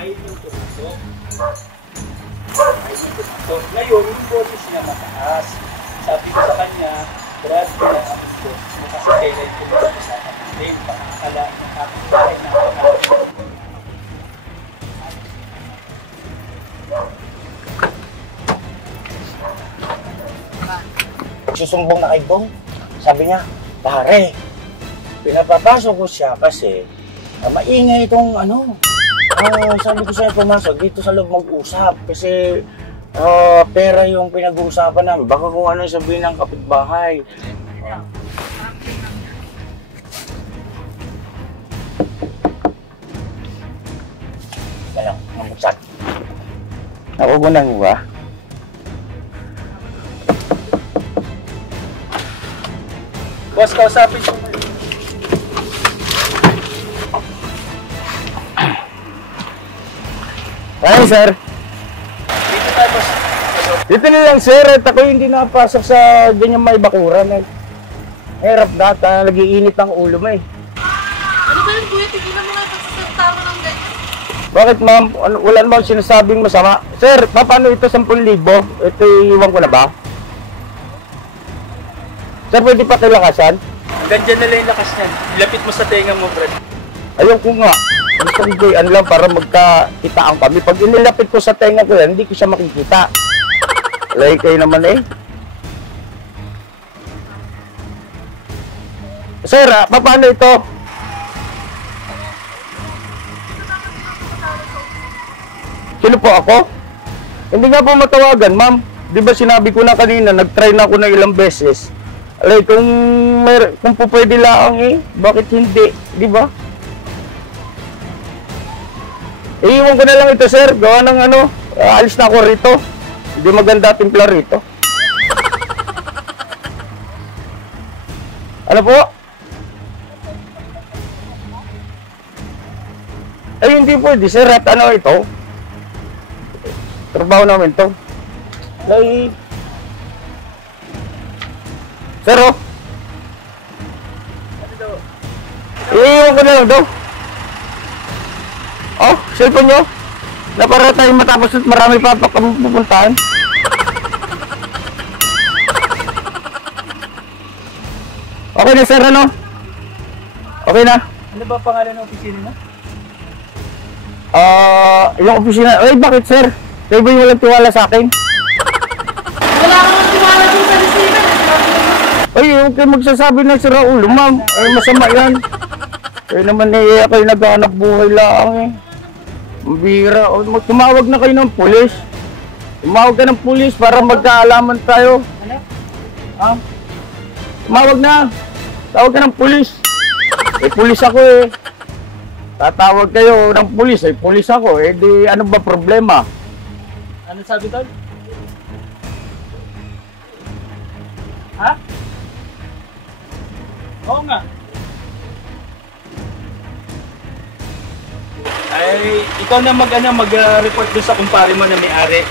Ayun yung tumusok. Ngayon, yung boses niya mataas. Sabi ko sa kanya, Brad, kaya ang ito. Kasi kailan ko ba sa kapatid, pakakala ng kapitbahay na kapatid. Susumbong na kay Bong. Sabi niya, pare, pinapapasok ko siya kasi maingay itong sabi ko sa'yo pumasok dito sa loob mag-usap kasi pera yung pinag-uusapan namin. Baka kung ano sabihin ng kapitbahay. Ano, mamutsat. Nakugunan mo ba? Boss, kausapin ko. Ay, sir. Dito tayo, boss. Dito na lang, sir. At ako hindi napasok sa ganyang may bakuran. Hirap na. Nag-iinit ang ulo mo eh. Ano ba yun, kuya? Tigilan mo nga pagsasalita mo ng ganyan. Bakit, ma'am? Wala namang sinasabing masama. Sir, paano ito 10,000? Ito iwan ko na ba? Sir, pwede pa kilakasan? Hanggang dyan na lang yung lakas niyan. Ilapit mo sa tenga mo, Brad. Ayun ko nga. Gusto ko lang para magkakitaan kami. Pag inilapit ko sa tenga ko yan, hindi ko siya makikita. Alay kayo naman eh. Sir, paano ito? Sino po ako? Hindi nga po matawagan, ma'am. Di ba sinabi ko na kanina, nag-try na ako na ilang beses. Alay, kung po pwede lang bakit hindi? Di ba? Iiwan ko na lang ito, sir. Gawa ng ano, alis na ako rito. Hindi maganda timpla rito. Ano po? Ay, hindi pwede, sir. At ano ito? Trabaho namin to. Ay. Sir, oh. Iiwan ko na lang daw. Oh, cellphone nyo. Na para tayo matapos at marami pa pupuntahan. Okay na, sir, ano? Okay na. Ano ba pangalan ng opisina mo? Yung opisina. Ay, bakit, sir? Kayo ba yung walang tiwala sa akin? Wala kang tiwala dun sa receiver. Ay, yung kayo magsasabi ng sira ulo, ma'am. Ay, masama yan. Kayo naman kayo naghahanap buhay lang eh. Mabira. Tumawag na kayo ng pulis. Tumawag ka ng pulis para magkaalaman tayo. Ano? Ha? Tumawag na. Tawag ka ng pulis. Eh, pulis ako eh. Tatawag kayo ng pulis. Eh, pulis ako. Eh, di ano ba problema? Ano sabi tol? Ha? Oo nga. Ay, ikaw na mag-report doon sa kumpare mo na may-ari.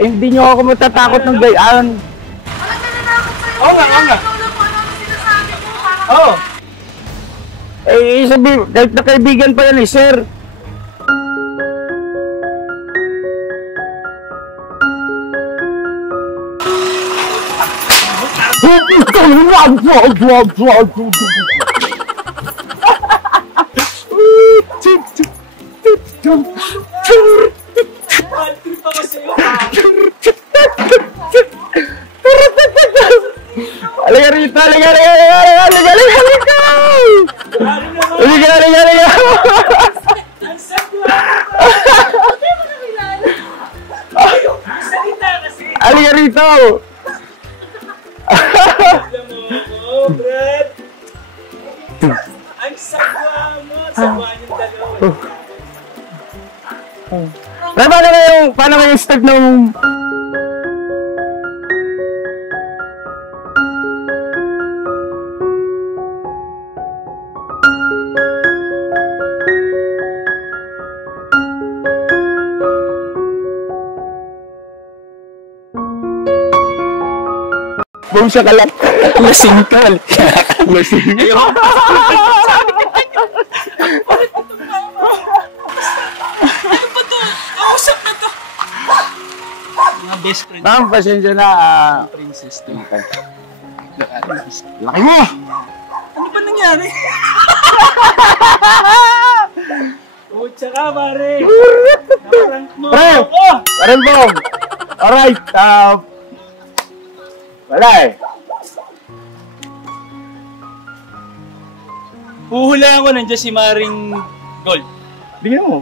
Hindi nyo ako matatakot ng gayaan. Wala ka nanakot sa'yo. Oo nga, oo nga. Ikaw lang kung ano ang sinasabi mo. Parang Oo. Eh, sabi, kahit na kaibigan pa yan eh, sir. Bad trip ako sa'yo. Halika rito, halika rito, halika rito, halika! Halika, halika, halika! Ang sagwa! Salita kasi. Halika rito! Alam mo ako, Brad. Ang sagwa mo. Sagwa niyong dalawa. Paano yung start ng... Buong siya kalat. Lasing ka. Lasing. Mga best friend. Ma'am, pasensya na. Princess to. Laki mo! Ano ba nangyari? Pucha ka, pare. Naprank mo Pre! ako. Parin po! Alright, wala eh. Huhula ako nandiyan si Maring Gold. Bigyan mo.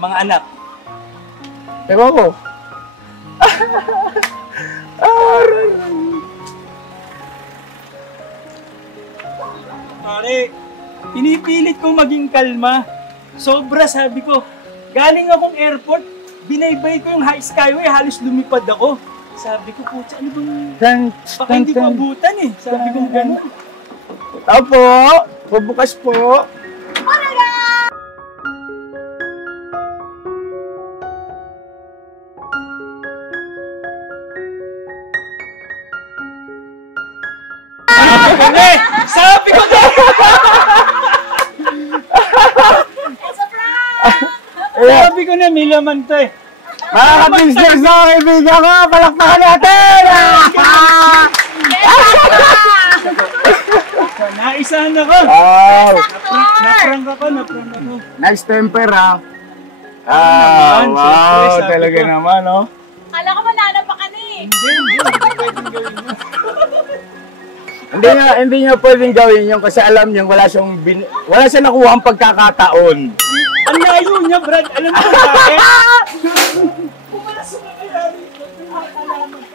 Mga anak. Ewan ko. Pare, pinipilit kong maging kalma. Sobra, sabi ko. Galing akong airport, binaybay ko yung high skyway, halos lumipad ako. Sabi ko, putya, ano bang... Baka hindi ko abutan eh. Sabi ko gano'n. Tao po! Bubukas po! Sabi ko na! Sabi ko na, may laman to eh. Mga ka-business na kaibigan ko! Palakpakan natin! Naisahan ako. Wow! Naprank ako. Nice temper ha! naman, wow! siyempre, sabi Talaga ko. naman, no? Kala ko mananap pa ka na eh. Hindi pwedeng gawin mo. Hindi niya pwedeng gawin yun kasi alam niya wala siyang nakuha ang pagkakataon. Ang layo niya, Brad. Alam mo kung bakit? Pumasok ka kaya rito.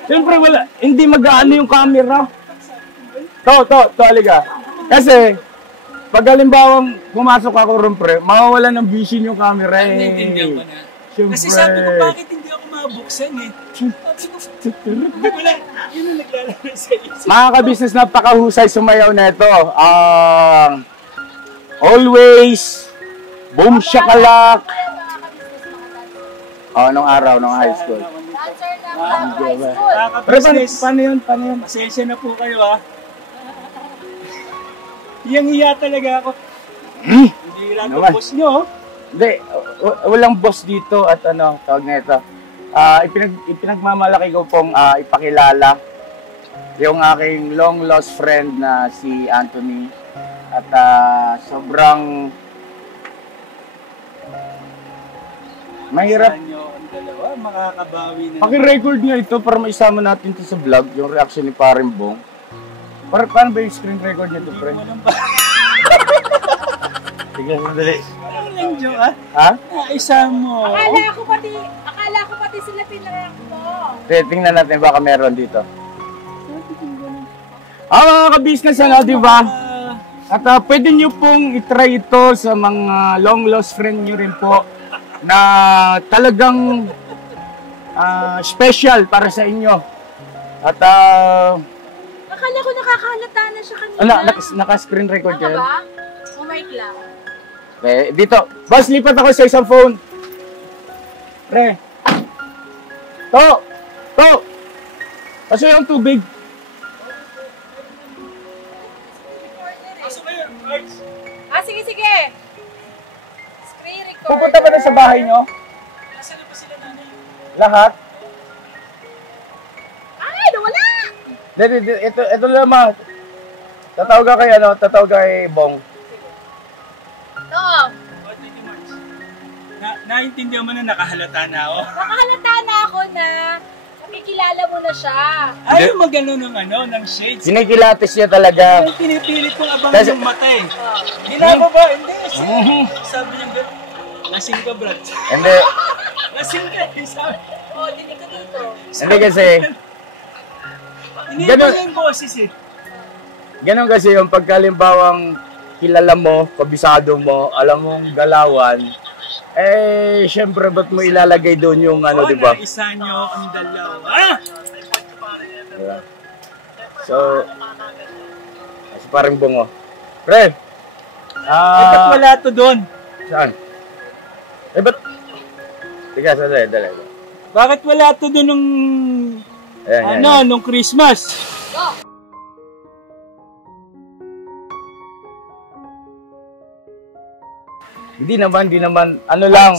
Siyempre wala, hindi mag-aano yung camera. To, aliga. Kasi, pag halimbawang pumasok ako ron, pre, mawawala ng vision yung camera eh. Naiintindihan ko na. Siyempre. Kasi sabi ko, bakit hindi ako mabuksan eh? Sabi ko, wala, yun ang naglalaro sa isip. Mga ka-business, napakahusay sumayaw na ito. Always, boom shakalak. Nung araw, nung high school. Dancer ng high school. Pero Business, paano yun? Paano yun? pasensya na po kayo ah. Hiyang-hiya talaga ako. Hindi lang Naman. boss nyo. Hindi, walang boss dito at ano, tawag na ito. Ipinagmamalaki ko pong ipakilala yung aking long lost friend na si Anthony. At sobrang mahirap. Saan nyo ang dalawa, makakabawi na. Paki-record niya ito para maisama natin ito sa vlog, yung reaction ni Paring Bong. Paano ba yung screen record niya ito, friend? Walang ba? Tignan mo dali. Walang joke ah. Ha? Isa mo. Akala ko pati sila pinarang mo. Tingnan natin, baka meron dito. Mga ka-business, ano, di ba? At pwede nyo pong itry ito sa mga long lost friend nyo rin po na talagang special para sa inyo. At Akala ko nakakahalata na siya kanina. naka-screen record Ano yan. ba? Umay lang. Dito. Boss, lipat ako sa isang phone. Pre. To! Kaso yung tubig. Pasok kayo, Arts. Sige. Screen recorder. Pupunta ba na sa bahay nyo? Nasaan na ba sila nanay? Lahat? Ay, nawala! Ito lamang. Tatawag ka kay tatawag kay Bong. Oo. O, Titi Marks. Naintindihan mo na nakahalata na ako. Nakahalata na ako na nakikilala mo na siya. Ayaw magano ng shades. Sinikilatis niya talaga. Ang pinipilit kong abang Kasi- yung mata eh. Ginagawa ba? Hindi. Sabi niya, "Bert, lasing ka, Brad." Hindi. Lasing ka eh. Sabi. Oh, dinig ka dito. Hindi kasi. Hindi Ganun. pa yung boses eh. Ganun kasi yung pagkalimbawang kilala mo, kabisado mo, alam mong galawan, syempre ba't mo ilalagay doon yung di ba? Isa nyo ang dalawa. Diba? So, kasi parang bungo. Pre! Ba't wala to doon? Saan? Ba't? Tiga, dali. Bakit wala to doon nung Ayan. nung Christmas? Hindi naman, ano lang,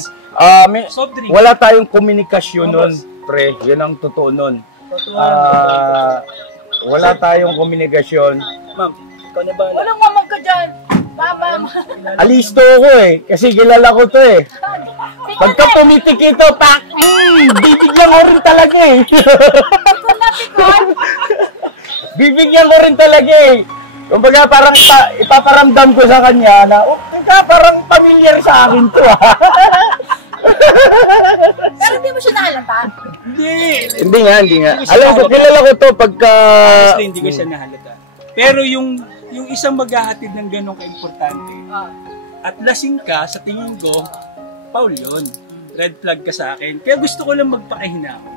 Soft drink. wala tayong komunikasyon nun, pre, yun ang totoo nun. Wala tayong komunikasyon. Ma'am, ikaw na ba? Walang mamag ka dyan. Mama. Alisto ako kasi kilala ko to Pagka pumitik ito, bibigyan ko rin talaga Bibigyan ko rin talaga Kumbaga parang ipaparamdam ko sa kanya na, parang familiar sa akin to Pero hindi mo siya nahalata. Hindi nga. Alam ko, kilala ko to pagka... Honestly, hindi ko siya nahalata. Pero yung isang maghahatid ng ganong kaimportante, at lasing ka, sa tingin ko, Paul yun. Red flag ka sa akin. Kaya gusto ko lang magpakahinako.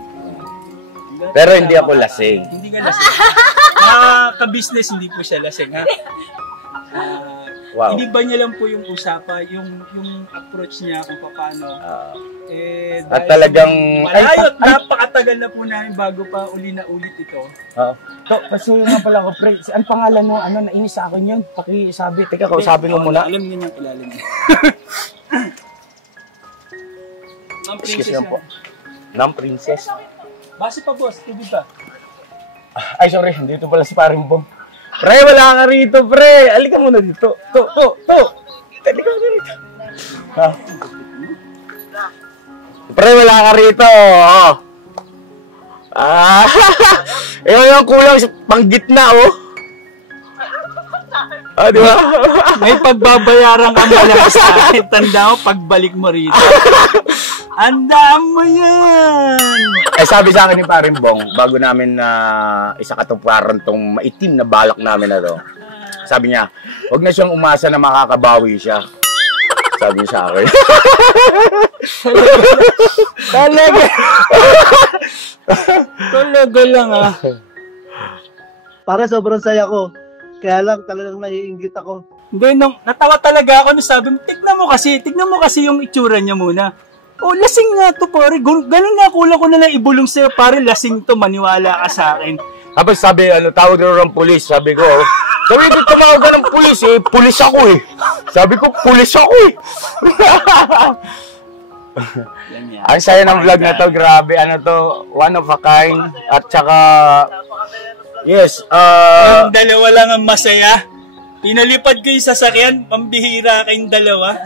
Pero hindi ako lasing. Hindi ka lasing. Ka-business, hindi po siya lasing, ha? Wow. Iniba niya lang po yung usapan, yung approach niya kung paano. At talagang... Malayo, napakatagal na po namin bago pa uli na ulit ito. Kasi nga pala ko, pre, ang pangalan mo, nainis sa akin yun. Pakisabi. Teka, kausapin mo muna. Alam niya niyang kilala niya. Ang Excuse princess lang po. Ng princess. Base pa, boss. Tubig pa. Ay, sorry. Dito pala si Paring Bong. Pre, wala ka rito, pre. Halika muna dito. Halika muna rito. Pre, wala ka rito. Yung kulang sa panggitna, di ba? May pagbabayaran ka malaki sa akin. Tanda mo, pagbalik mo rito. Andaan mo yan! Sabi sa akin ni Paring Bong, bago namin na isakatuparan tong maitim na balak namin na to, Sabi niya, huwag na siyang umasa na makakabawi siya. Sabi niya sa akin. Talaga. Talaga lang ah. Para sobrang saya ko. Kaya lang talagang naiinggit ako. Hindi, natawa talaga ako nung sabi mo, tignan mo kasi yung itsura niya muna. Oh, lasing nga to pare. Ganun nga kulang ko na lang ibulong sa'yo, pare, lasing to, maniwala ka sa akin. Tapos sabi, tawag daw ng pulis. Sabi ko, sabi ko, tumawag ka ng pulis eh. Pulis ako eh. Sabi ko, pulis ako eh. Ang saya ng vlog na to, grabe. Ano to, one of a kind. At saka, yes. Ang dalawa lang ang masaya. Pinalipad ko yung sasakyan, pambihira kayong dalawa.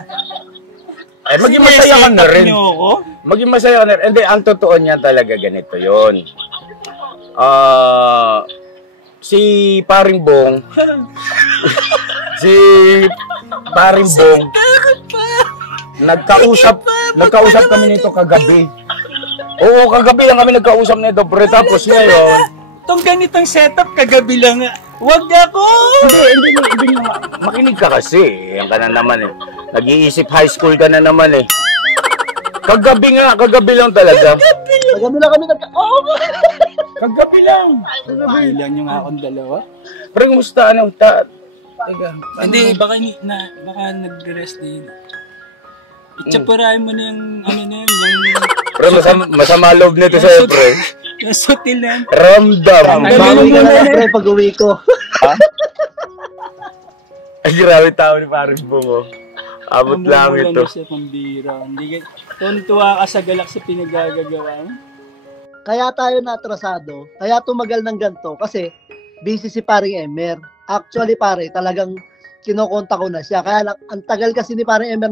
Maging masaya ka na rin. Niyo ako? Maging masaya ka na rin. Hindi, ang totoo niya talaga ganito yon. Si Paring Bong, nagkausap kami nito kagabi. Oo, kagabi lang kami nagkausap nito, pero tapos ngayon, Itong ganitong setup, kagabi lang nga. Wag ako! hindi makinig ka kasi. Yan ka na naman eh. Nag-iisip high school ka na naman eh. Kagabi lang talaga. Kagabi lang kami Kagabi lang. Ilan yung akong dalawa? Pero kumusta Teka. Hindi, baka nag-rest din. Itsapurahin mo na yung yung... Pero masama loob nito sa'yo, pre. Yung sutil na yan. Ramdam. Bawi ka na pre pag uwi ko. Ay, grabe tao ni Paring Bong, oh. Abot lang ito. Siya pambira. Tuntua ka sa galak sa pinagagagawa mo. Kaya tayo natrasado, kaya tumagal ng ganito kasi busy si Paring Emer. Actually pare, talagang kinokontak ko na siya. Kaya lang, ang tagal kasi ni Paring Emer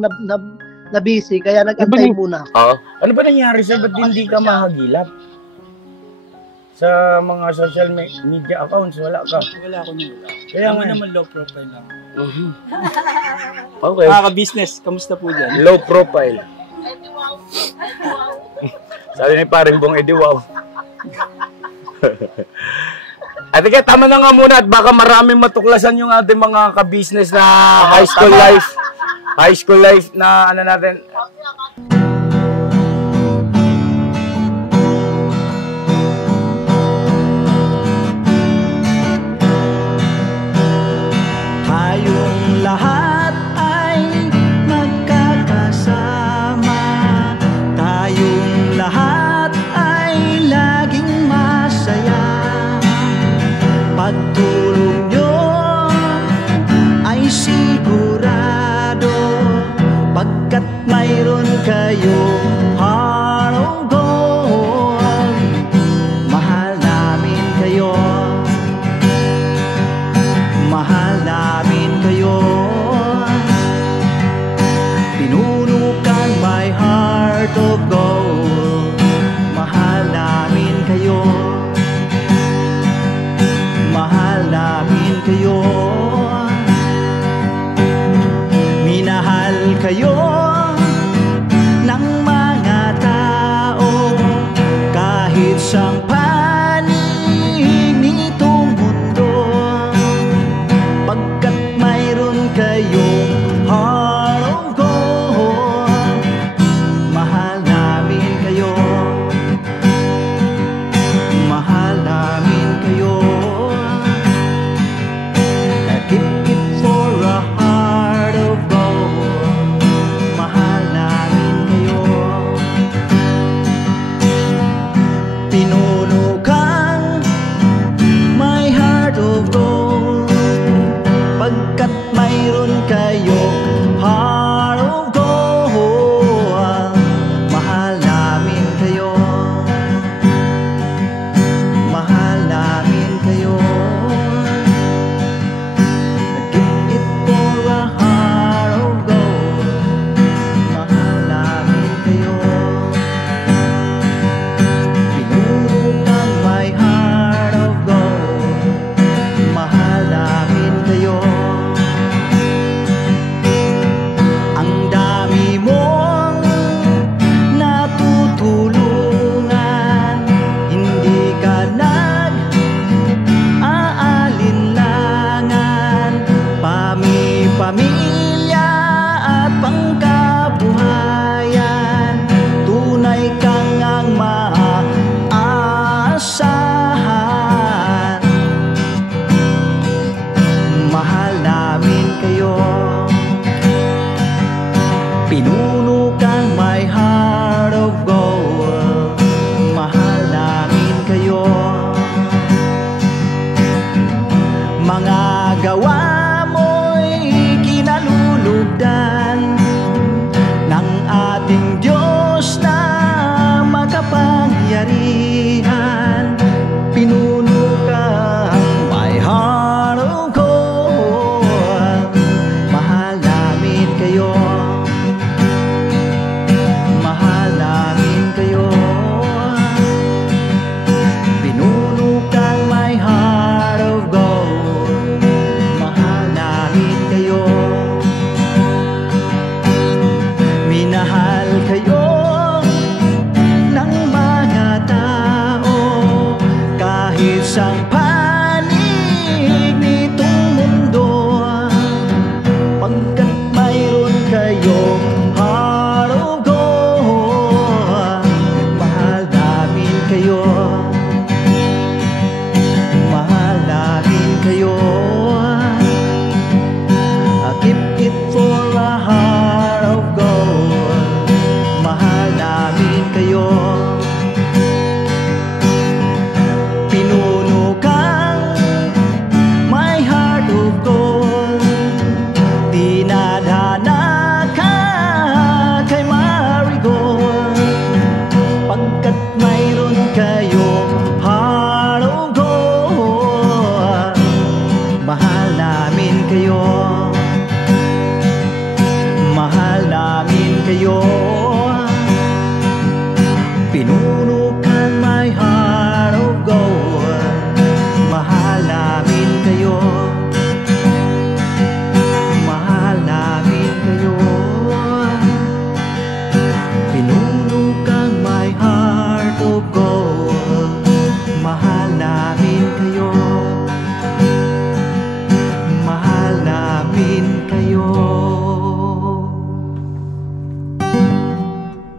na busy, kaya nag-antay muna. Ano ba nangyari sa'yo? Ba't hindi ka mahagilap? Sa mga social media accounts, wala ka. Wala ako nila. Kaya nga naman low profile lang. Okay. Ka-business, kamusta po dyan? Low profile. Sabi ni Paring Bong, edi wow. At ika, tama na nga muna at baka maraming matuklasan yung ating mga ka-business na high school life. High school life na ano natin. Tayong lahat ay magkakasama. Tayong lahat ay laging masaya. Pagtulong nyo ay sigurado, pagkat mayroon kayong heart of gold. Mahal namin kayo. Mahal namin kayo. Pinuno kang my heart of gold. Mahal namin kayo. Mahal namin kayo. Minahal kayo ng mga tao kahit siyang panig nitong mundo, pagkat mayroon kayong heart of gold. Mahal namin kayo. Mahal namin kayo. Keep it for a heart of gold. mga gawa mo'y kinalulugdan.